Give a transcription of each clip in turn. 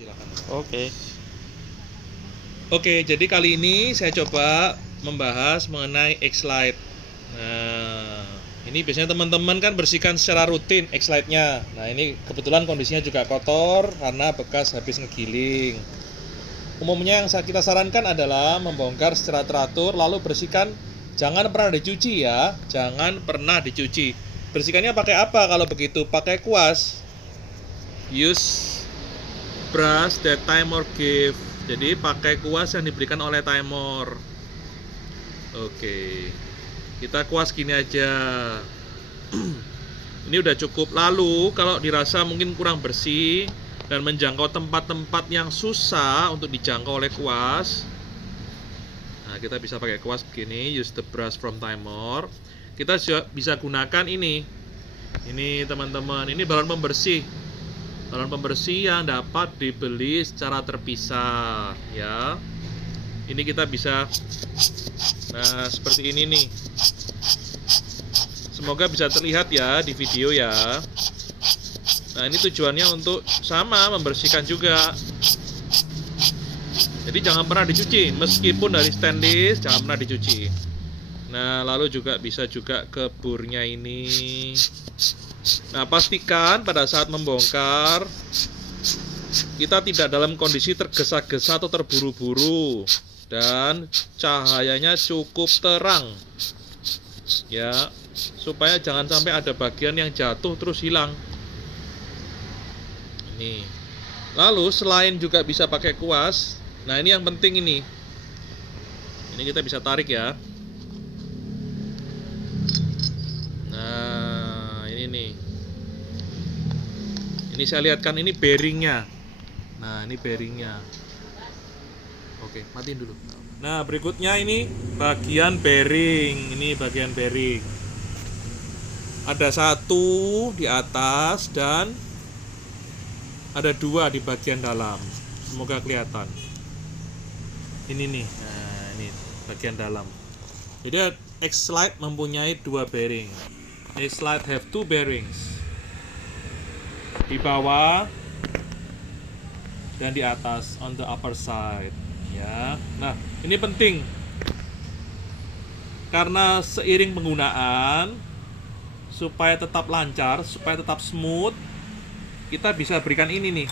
Silakan. Oke. Oke, jadi kali ini saya coba membahas mengenai X-Lite. Nah, ini biasanya teman-teman kan bersihkan secara rutin X-Lite-nya. Nah, ini kebetulan kondisinya juga kotor karena bekas habis ngegiling. Umumnya yang kita sarankan adalah membongkar secara teratur lalu bersihkan. Jangan pernah dicuci ya, jangan pernah dicuci. Bersihkannya pakai apa kalau begitu? Pakai kuas. Use brush that timer give. Jadi pakai kuas yang diberikan oleh timer. Oke, kita kuas gini aja. Ini udah cukup. Lalu kalau dirasa mungkin kurang bersih dan menjangkau tempat-tempat yang susah untuk dijangkau oleh kuas, nah kita bisa pakai kuas begini. Use the brush from timer. Kita bisa gunakan ini teman-teman, ini balon pembersih. Balon pembersih yang dapat dibeli secara terpisah ya. Ini kita bisa, nah seperti ini nih. Semoga bisa terlihat ya di video ya. Nah ini tujuannya untuk sama membersihkan juga. Jadi jangan pernah dicuci, meskipun dari stainless jangan pernah dicuci. Nah lalu juga bisa juga ke burnya ini. Nah pastikan pada saat membongkar kita tidak dalam kondisi tergesa-gesa atau terburu-buru dan cahayanya cukup terang ya, supaya jangan sampai ada bagian yang jatuh terus hilang. Ini lalu selain juga bisa pakai kuas, nah ini yang penting ini kita bisa tarik ya. Ini saya lihatkan, ini bearingnya. Nah ini bearingnya. Oke, matiin dulu. Nah berikutnya ini bagian bearing. Ini bagian bearing. Ada satu di atas dan ada dua di bagian dalam. Semoga kelihatan. Ini nih. Nah ini bagian dalam. Jadi X-Lite mempunyai dua bearing. X-Lite have two bearings. Di bawah dan di atas, on the upper side ya. Nah ini penting karena seiring penggunaan, supaya tetap lancar, supaya tetap smooth, kita bisa berikan ini nih.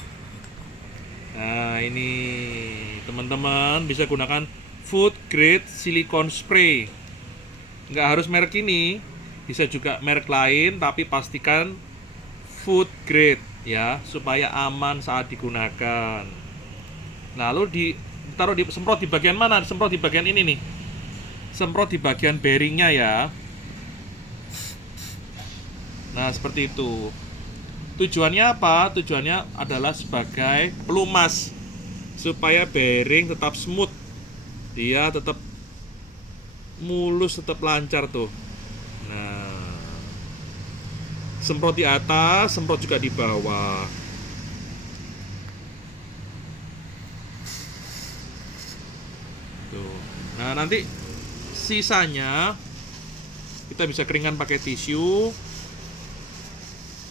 Nah ini teman-teman bisa gunakan food grade silicone spray. Nggak harus merek ini, bisa juga merek lain, tapi pastikan food grade ya, supaya aman saat digunakan. Lalu semprot di bagian mana? Semprot di bagian ini nih. Semprot di bagian bearingnya ya. Nah seperti itu. Tujuannya apa? Tujuannya adalah sebagai pelumas, supaya bearing tetap smooth, dia tetap mulus, tetap lancar tuh. Nah semprot di atas, semprot juga di bawah. Tuh. Nah nanti sisanya kita bisa keringkan pakai tisu.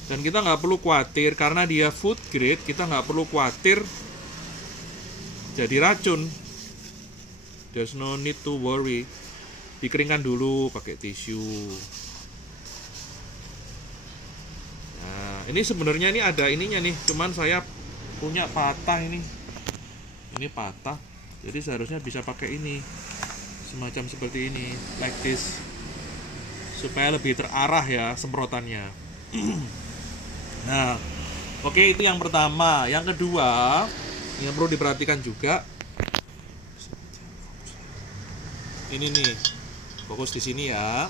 Dan kita nggak perlu khawatir karena dia food grade, kita nggak perlu khawatir jadi racun. There's no need to worry. Dikeringkan dulu pakai tisu. Ini sebenarnya ini ada ininya nih, cuman saya punya patah ini. Ini patah, jadi seharusnya bisa pakai ini, semacam seperti ini, like this, supaya lebih terarah ya semprotannya. Nah, oke, itu yang pertama. Yang kedua, yang perlu diperhatikan juga, ini nih, fokus di sini ya.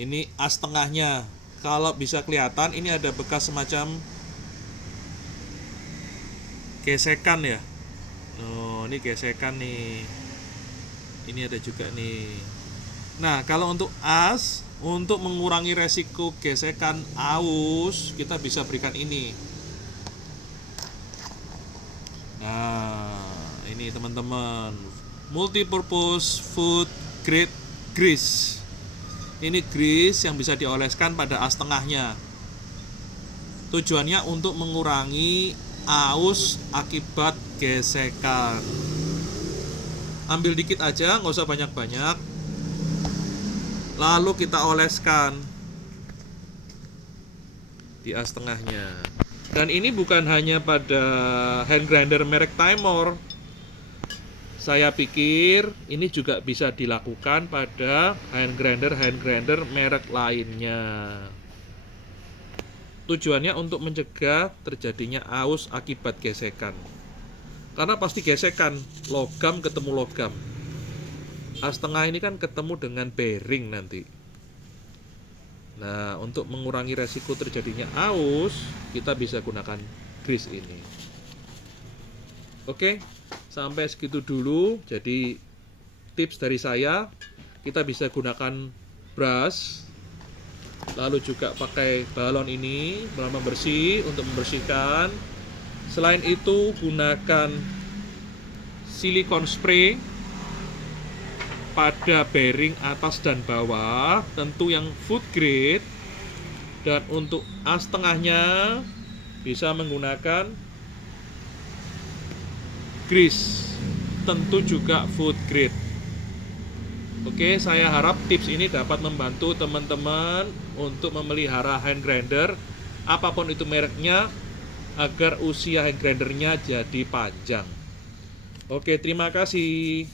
Ini as tengahnya. Kalau bisa kelihatan, ini ada bekas semacam gesekan ya. Oh, ini gesekan nih. Ini ada juga nih. Nah, kalau untuk as, untuk mengurangi resiko gesekan aus, kita bisa berikan ini. Nah, ini teman-teman, multipurpose food grade grease. Ini grease yang bisa dioleskan pada as tengahnya. Tujuannya untuk mengurangi aus akibat gesekan. Ambil dikit aja, nggak usah banyak-banyak. Lalu kita oleskan di as tengahnya. Dan ini bukan hanya pada hand grinder merek Timor. Saya pikir ini juga bisa dilakukan pada hand grinder merek lainnya. Tujuannya untuk mencegah terjadinya aus akibat gesekan. Karena pasti gesekan, logam ketemu logam. As tengah ini kan ketemu dengan bearing nanti. Nah, untuk mengurangi resiko terjadinya aus, kita bisa gunakan grease ini. Oke, sampai segitu dulu. Jadi tips dari saya, kita bisa gunakan brush, lalu juga pakai balon ini, balon pembersih untuk membersihkan. Selain itu, gunakan silikon spray pada bearing atas dan bawah, tentu yang food grade. Dan untuk as tengahnya bisa menggunakan grease, tentu juga food grade. Oke, saya harap tips ini dapat membantu teman-teman untuk memelihara hand grinder apapun itu mereknya, agar usia hand grindernya jadi panjang. Oke, terima kasih.